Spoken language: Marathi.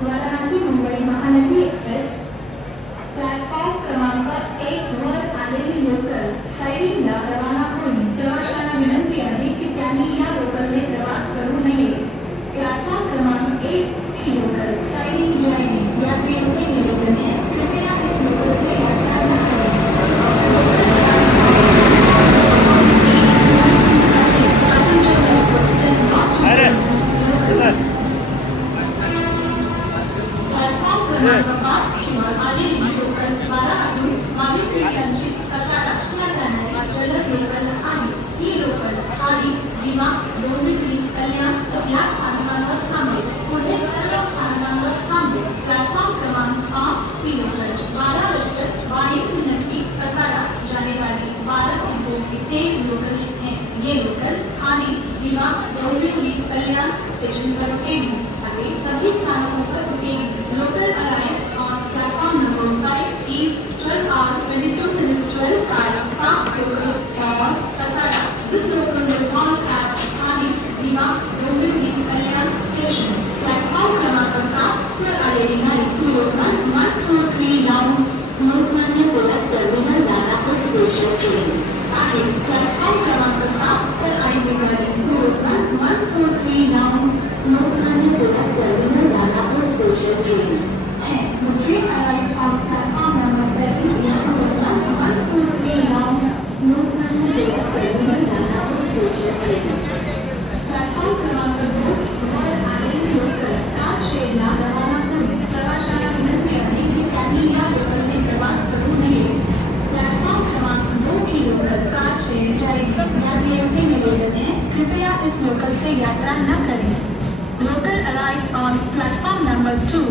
वाराणसी मुंबई महानगरी एक्सप्रेस प्लॅटफॉर्म क्रमांक 1 वर आलेली लोकल सायरिंगला रवाना होईल. प्रवाशांना विनंती आहे की त्यांनी या लोकलने प्रवास करू नये. प्लॅटफॉर्म क्रमांक 1 की लोकल सायरिंग जॉइनिंग या ट्रेनचे निवेदन है. कृपया इस लोकल से यात्रा न करें. ये लोकल थाने, दिमाग, डोंबिवली, कल्याण स्टेशन पर रुकेगी और सभी स्थानों पर रुकेगी. Local arrives on platform number 5 is 12 hours 22 minutes 12 hours fast local और Kasara. This local will not have थाने, दिमाग, डोंबिवली, कल्याण स्टेशन. प्लेटफॉर्म क्रमांक 7 पर आलेली गाडी local 143 now Lokmanya Tilak terminal Danapur station train आहे. प्लॅटफॉर्म क्रमांक 7 पर आलेली गाडी local 143 now Lokmanya Tilak terminal Danapur station train है. मुझे अराइव ऑन प्लेटफॉर्म नंबर 7 या local 143 now Lokmanya Tilak terminal Danapur station train. Platform क्रमांक 2 वर आलेली लोकल शेडला रवाना होईल. प्रवाशांना विनंती आहे की त्यांनी या लोकलने प्रवास करू नये. प्लॅटफॉर्म क्रमांक 2 की लोकल शेड जाएगी. या ट्रेनचे निवेदन है. कृपया इस लोकल से यात्रा न करें. Local arrived on platform number 2